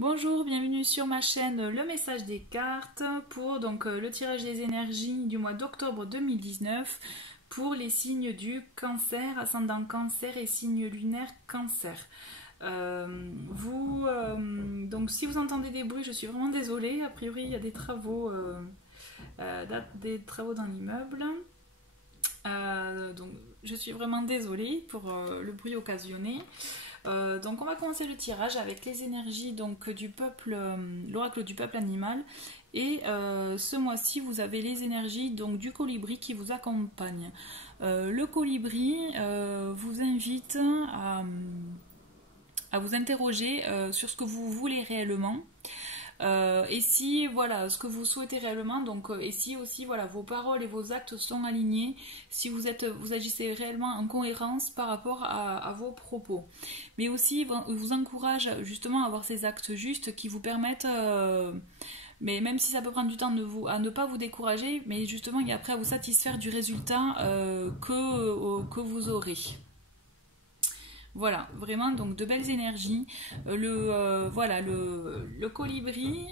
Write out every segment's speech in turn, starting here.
Bonjour, bienvenue sur ma chaîne Le Message des Cartes pour donc le tirage des énergies du mois d'octobre 2019 pour les signes du Cancer, ascendant Cancer et signe lunaire Cancer. Donc si vous entendez des bruits, je suis vraiment désolée. A priori, il y a des travaux dans l'immeuble. Donc je suis vraiment désolée pour le bruit occasionné. Donc on va commencer le tirage avec les énergies donc, du peuple, l'oracle du peuple animal. Et ce mois-ci, vous avez les énergies donc, du colibri qui vous accompagne. Le colibri vous invite à vous interroger sur ce que vous voulez réellement. Et si voilà ce que vous souhaitez réellement, donc et si aussi voilà vos paroles et vos actes sont alignés, si vous agissez réellement en cohérence par rapport à vos propos, mais aussi vous encourage justement à avoir ces actes justes qui vous permettent mais même si ça peut prendre du temps à ne pas vous décourager, mais justement et après à vous satisfaire du résultat que vous aurez. Voilà, vraiment donc de belles énergies. Le colibri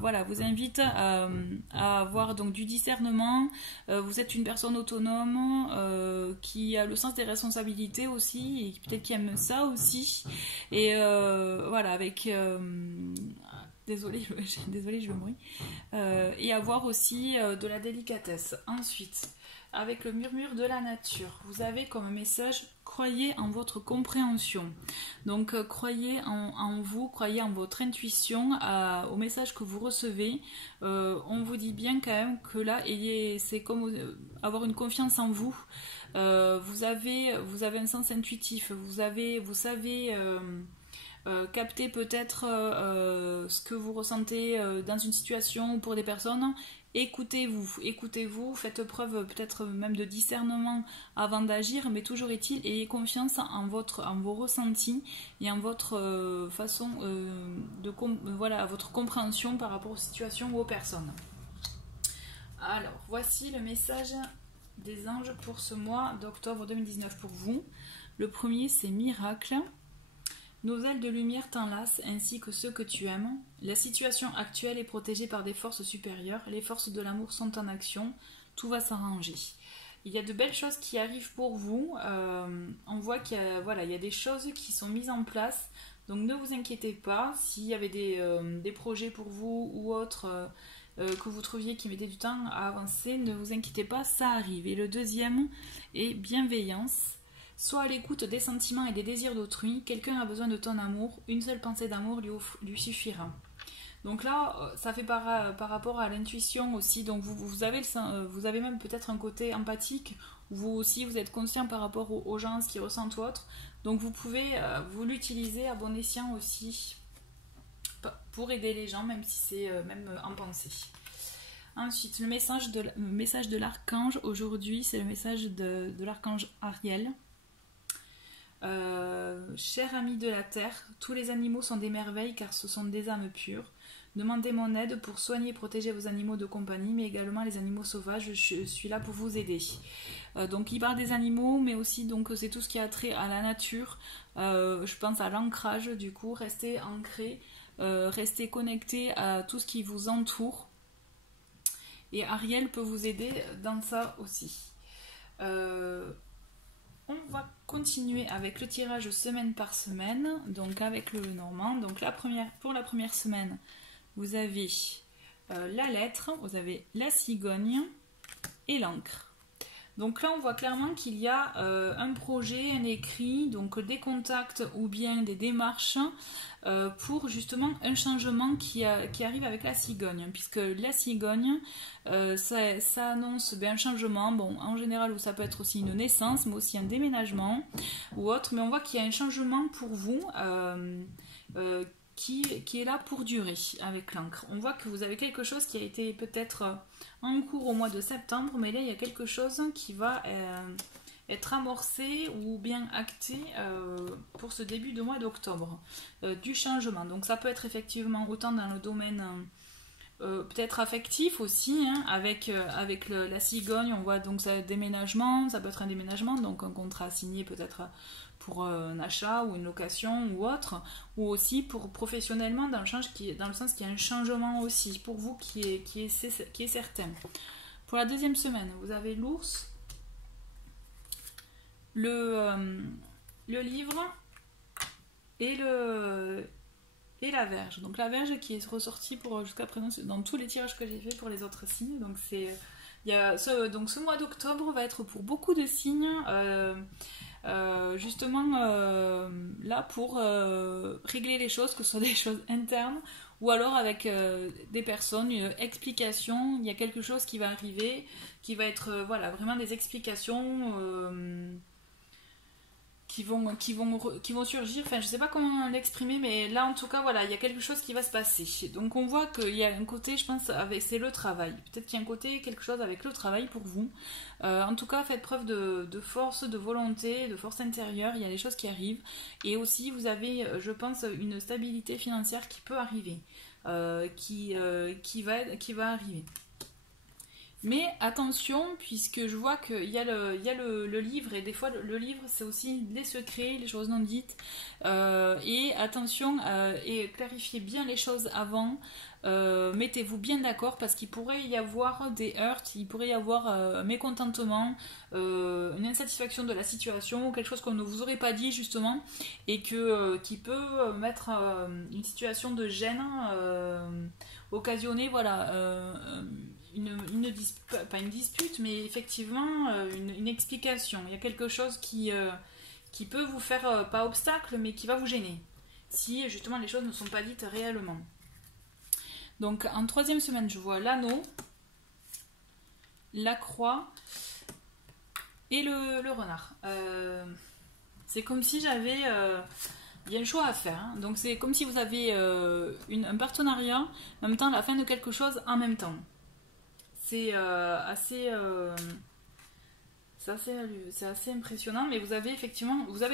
voilà, vous invite à avoir donc du discernement. Vous êtes une personne autonome qui a le sens des responsabilités aussi et peut-être qui aime ça aussi. Et voilà, avec désolée, je me bruit. Et avoir aussi de la délicatesse. Ensuite, avec le murmure de la nature, vous avez comme message: croyez en votre compréhension. Donc croyez en vous, croyez en votre intuition, au message que vous recevez. On vous dit bien quand même que là, c'est comme avoir une confiance en vous. Vous avez un sens intuitif, vous savez capter peut-être ce que vous ressentez dans une situation ou pour des personnes. Écoutez-vous, faites preuve peut-être même de discernement avant d'agir, mais toujours est-il, ayez confiance en vos ressentis et en votre façon voilà, votre compréhension par rapport aux situations ou aux personnes. Alors, voici le message des anges pour ce mois d'octobre 2019 pour vous. Le premier, c'est miracle. Nos ailes de lumière t'enlacent ainsi que ceux que tu aimes. La situation actuelle est protégée par des forces supérieures. Les forces de l'amour sont en action. Tout va s'arranger. Il y a de belles choses qui arrivent pour vous. On voit qu'il y a des choses qui sont mises en place. Donc ne vous inquiétez pas. S'il y avait des projets pour vous ou autres que vous trouviez qui mettaient du temps à avancer, ne vous inquiétez pas, ça arrive. Et le deuxième est bienveillance. Sois à l'écoute des sentiments et des désirs d'autrui. Quelqu'un a besoin de ton amour. Une seule pensée d'amour lui suffira. Donc là, ça fait par rapport à l'intuition aussi. Donc vous avez même peut-être un côté empathique. Vous aussi, vous êtes conscient par rapport aux gens, ce qu'ils ressentent ou autre. Donc vous pouvez vous l'utiliser à bon escient aussi pour aider les gens, même si c'est même en pensée. Ensuite, le message de l'archange aujourd'hui, c'est le message de l'archange Ariel. Cher ami de la terre, tous les animaux sont des merveilles car ce sont des âmes pures. Demandez mon aide pour soigner et protéger vos animaux de compagnie, mais également les animaux sauvages. Je suis là pour vous aider. Donc il parle des animaux, mais aussi donc c'est tout ce qui a trait à la nature. Je pense à l'ancrage, du coup, restez ancré, restez connecté à tout ce qui vous entoure. Et Ariel peut vous aider dans ça aussi. On va continuer avec le tirage semaine par semaine, donc avec le Normand. Donc pour la première semaine, vous avez la lettre, vous avez la cigogne et l'encre. Donc là, on voit clairement qu'il y a un projet, un écrit, donc des contacts ou bien des démarches pour justement un changement qui arrive avec la cigogne. Puisque la cigogne, ça annonce un changement, bon, en général, où ça peut être aussi une naissance, mais aussi un déménagement ou autre. Mais on voit qu'il y a un changement pour vous qui est là pour durer avec l'encre. On voit que vous avez quelque chose qui a été peut-être en cours au mois de septembre, mais là il y a quelque chose qui va être amorcé ou bien acté pour ce début de mois d'octobre, du changement. Donc ça peut être effectivement autant dans le domaine peut-être affectif aussi, hein, avec la cigogne, on voit donc ça déménagement, ça peut être un déménagement, donc un contrat signé peut-être pour un achat ou une location ou autre, ou aussi pour professionnellement dans le sens qu'il y a un changement aussi pour vous qui est certain. Pour la deuxième semaine, vous avez l'ours, le livre et la Vierge. Donc la Vierge qui est ressortie pour jusqu'à présent dans tous les tirages que j'ai fait pour les autres signes. Donc donc ce mois d'octobre va être pour beaucoup de signes justement là pour régler les choses, que ce soit des choses internes ou alors avec des personnes, une explication. Il y a quelque chose qui va arriver, qui va être voilà, vraiment des explications qui vont surgir. Enfin, je sais pas comment l'exprimer, mais là en tout cas voilà, il y a quelque chose qui va se passer. Donc on voit qu'il y a un côté, je pense, c'est le travail. Peut-être qu'il y a un côté, quelque chose avec le travail pour vous. En tout cas, faites preuve de force, de volonté, de force intérieure. Il y a des choses qui arrivent. Et aussi, vous avez, je pense, une stabilité financière qui peut arriver, qui va arriver. Mais attention, puisque je vois qu'il y a le livre, et des fois le livre c'est aussi les secrets, les choses non dites. Et attention, et clarifiez bien les choses avant. Mettez-vous bien d'accord parce qu'il pourrait y avoir des heurts, il pourrait y avoir un mécontentement, une insatisfaction de la situation, quelque chose qu'on ne vous aurait pas dit justement, et qui peut mettre une situation de gêne, occasionner voilà. Pas une dispute, mais effectivement une explication. Il y a quelque chose qui peut vous faire, pas obstacle, mais qui va vous gêner, si justement les choses ne sont pas dites réellement. Donc en troisième semaine, je vois l'anneau, la croix et le renard. C'est comme si j'avais... il y a un choix à faire. Hein. Donc c'est comme si vous avez un partenariat, en même temps la fin de quelque chose en même temps. C'est assez impressionnant, mais vous avez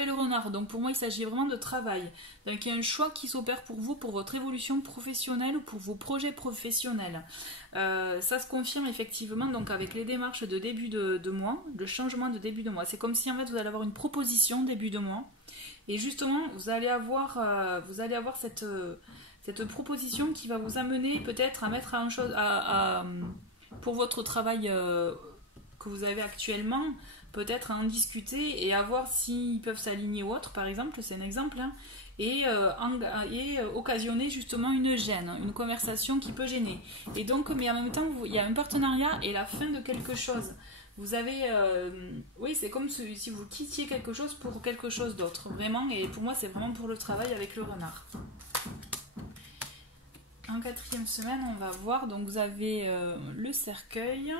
le renard. Donc pour moi, il s'agit vraiment de travail. Donc il y a un choix qui s'opère pour vous, pour votre évolution professionnelle ou pour vos projets professionnels. Ça se confirme effectivement donc avec les démarches de début de mois, le changement de début de mois. C'est comme si en fait vous allez avoir une proposition début de mois, et justement vous allez avoir cette proposition qui va vous amener peut-être à mettre pour votre travail que vous avez actuellement, peut-être à en discuter et à voir s'ils peuvent s'aligner ou autre, par exemple, c'est un exemple, hein, et occasionner justement une gêne, une conversation qui peut gêner. Et donc, mais en même temps, il y a un partenariat et la fin de quelque chose. Vous avez... oui, c'est comme si vous quittiez quelque chose pour quelque chose d'autre, vraiment, et pour moi, c'est vraiment pour le travail avec le renard. En quatrième semaine, on va voir, donc vous avez le cercueil,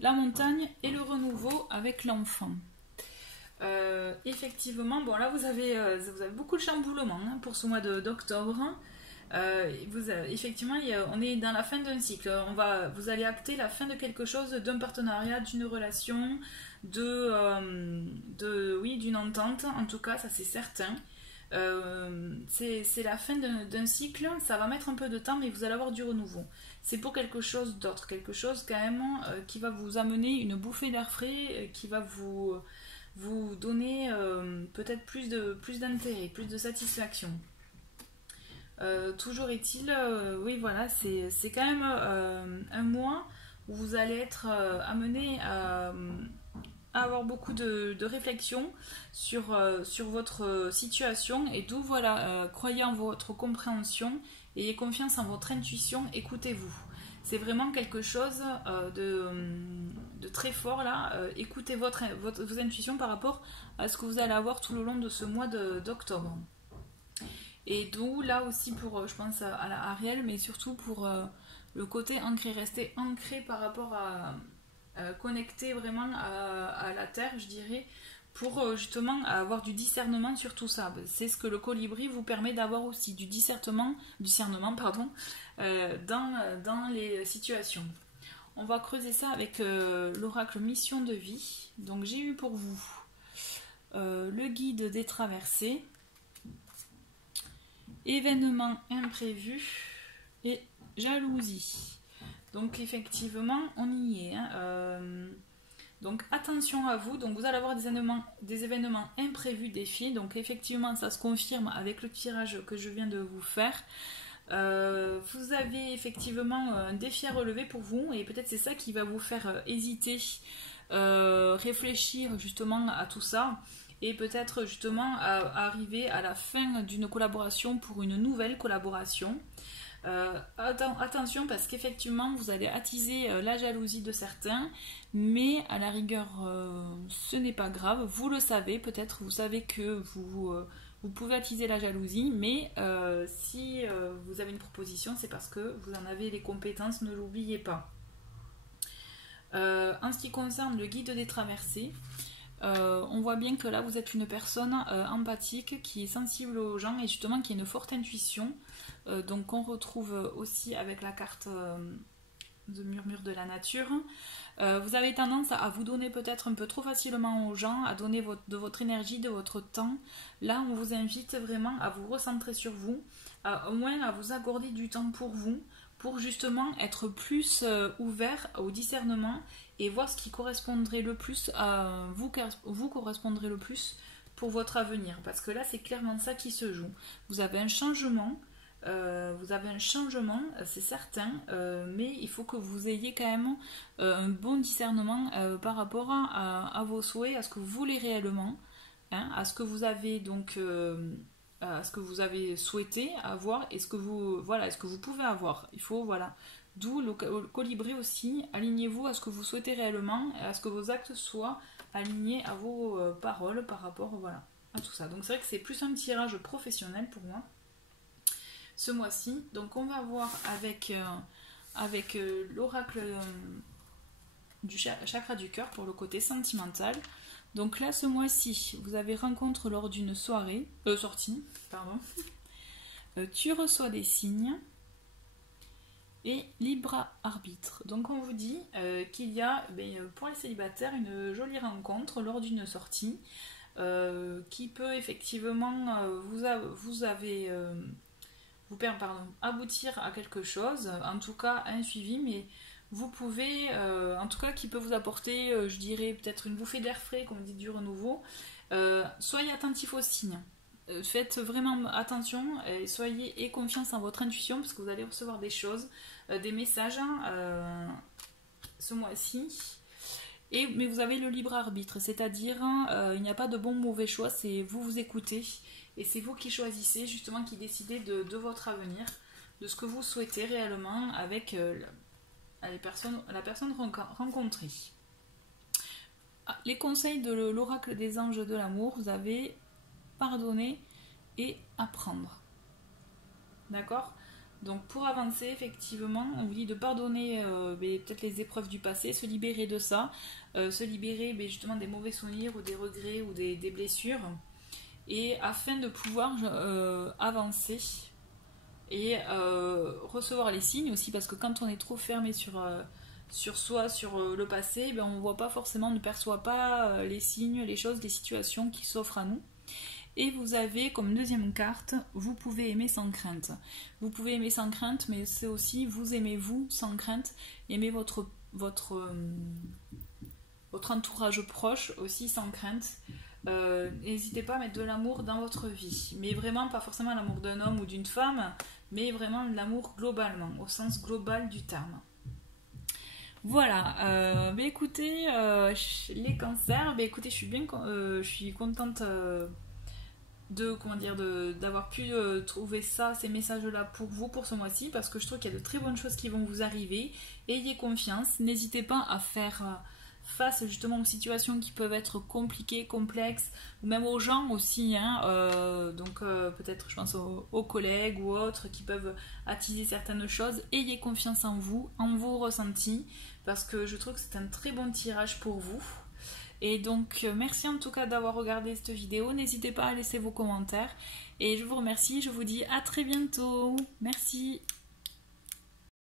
la montagne et le renouveau avec l'enfant. Effectivement, bon là vous avez beaucoup de chamboulements hein, pour ce mois d'octobre. Effectivement, on est dans la fin d'un cycle. Vous allez acter la fin de quelque chose, d'un partenariat, d'une relation, d'une entente. En tout cas, ça c'est certain. C'est la fin d'un cycle, ça va mettre un peu de temps, mais vous allez avoir du renouveau. C'est pour quelque chose d'autre, quelque chose quand même qui va vous amener une bouffée d'air frais, qui va vous donner peut-être plus d'intérêt, plus de satisfaction. Toujours est-il, oui voilà, c'est quand même un mois où vous allez être amené à avoir beaucoup de réflexion sur votre situation, et d'où voilà, croyez en votre compréhension, ayez confiance en votre intuition, écoutez-vous. C'est vraiment quelque chose de très fort là. Écoutez vos intuitions par rapport à ce que vous allez avoir tout le long de ce mois d'octobre. Et d'où là aussi pour, je pense à Ariel, mais surtout pour le côté ancré, rester ancré par rapport à connecter vraiment à la terre, je dirais, pour justement avoir du discernement sur tout ça. C'est ce que le colibri vous permet d'avoir aussi, du discernement dans les situations. On va creuser ça avec l'oracle mission de vie. Donc j'ai eu pour vous le guide des traversées, événements imprévus et jalousie. Donc effectivement, on y est. Hein. Donc attention à vous, donc vous allez avoir des événements imprévus, des filles, donc effectivement ça se confirme avec le tirage que je viens de vous faire. Vous avez effectivement un défi à relever pour vous et peut-être c'est ça qui va vous faire hésiter, réfléchir justement à tout ça et peut-être justement à arriver à la fin d'une collaboration pour une nouvelle collaboration. Attention parce qu'effectivement vous allez attiser la jalousie de certains, mais à la rigueur ce n'est pas grave, vous le savez, peut-être vous savez que vous pouvez attiser la jalousie, mais si vous avez une proposition, c'est parce que vous en avez les compétences, ne l'oubliez pas. En ce qui concerne le guide des traversées, on voit bien que là vous êtes une personne empathique qui est sensible aux gens et justement qui a une forte intuition, donc on retrouve aussi avec la carte de murmure de la nature. Vous avez tendance à vous donner peut-être un peu trop facilement aux gens, à donner de votre énergie, de votre temps. Là on vous invite vraiment à vous recentrer sur vous, au moins à vous accorder du temps pour vous, pour justement être plus ouvert au discernement et voir ce qui correspondrait le plus à vous correspondrait le plus pour votre avenir, parce que là c'est clairement ça qui se joue. Vous avez un changement, c'est certain, mais il faut que vous ayez quand même un bon discernement par rapport à vos souhaits, à ce que vous voulez réellement, hein, à ce que vous avez donc à ce que vous avez souhaité avoir et ce que vous pouvez avoir. Il faut d'où le colibri aussi, alignez-vous à ce que vous souhaitez réellement et à ce que vos actes soient alignés à vos paroles par rapport à tout ça. Donc c'est vrai que c'est plus un tirage professionnel pour moi ce mois-ci. Donc on va voir avec l'oracle du chakra du cœur pour le côté sentimental. Donc là ce mois-ci vous avez rencontre lors d'une sortie, tu reçois des signes et libre arbitre. Donc on vous dit qu'il y a pour les célibataires une jolie rencontre lors d'une sortie qui peut effectivement aboutir à quelque chose, en tout cas à un suivi, mais vous pouvez, en tout cas qui peut vous apporter, je dirais peut-être une bouffée d'air frais, comme on dit, du renouveau. Soyez attentif aux signes. Faites vraiment attention et confiance en votre intuition parce que vous allez recevoir des choses, des messages ce mois-ci. Mais vous avez le libre arbitre, c'est-à-dire il n'y a pas de bon ou mauvais choix, c'est vous écoutez et c'est vous qui choisissez, justement qui décidez de votre avenir, de ce que vous souhaitez réellement avec la personne rencontrée. Les conseils de l'oracle des anges de l'amour, vous avez pardonner et apprendre. D'accord ? Donc pour avancer, effectivement, on vous dit de pardonner peut-être les épreuves du passé, se libérer de ça, se libérer justement des mauvais souvenirs ou des regrets ou des blessures, et afin de pouvoir avancer et recevoir les signes aussi, parce que quand on est trop fermé sur soi, sur le passé, on voit pas forcément, on ne perçoit pas les signes, les choses, les situations qui s'offrent à nous. Et vous avez comme deuxième carte, vous pouvez aimer sans crainte. Vous pouvez aimer sans crainte, mais c'est aussi vous aimez vous sans crainte. Aimez votre entourage proche aussi sans crainte. N'hésitez pas à mettre de l'amour dans votre vie. Mais vraiment pas forcément l'amour d'un homme ou d'une femme, mais vraiment l'amour globalement, au sens global du terme. Voilà, écoutez, les cancers, écoutez, je suis contente d'avoir pu trouver ces messages-là pour vous pour ce mois-ci, parce que je trouve qu'il y a de très bonnes choses qui vont vous arriver. Ayez confiance, n'hésitez pas à faire face justement aux situations qui peuvent être compliquées, complexes, ou même aux gens aussi, peut-être je pense aux collègues ou autres qui peuvent attiser certaines choses. Ayez confiance en vous, en vos ressentis, parce que je trouve que c'est un très bon tirage pour vous. Et donc merci en tout cas d'avoir regardé cette vidéo, n'hésitez pas à laisser vos commentaires et je vous remercie, je vous dis à très bientôt, merci.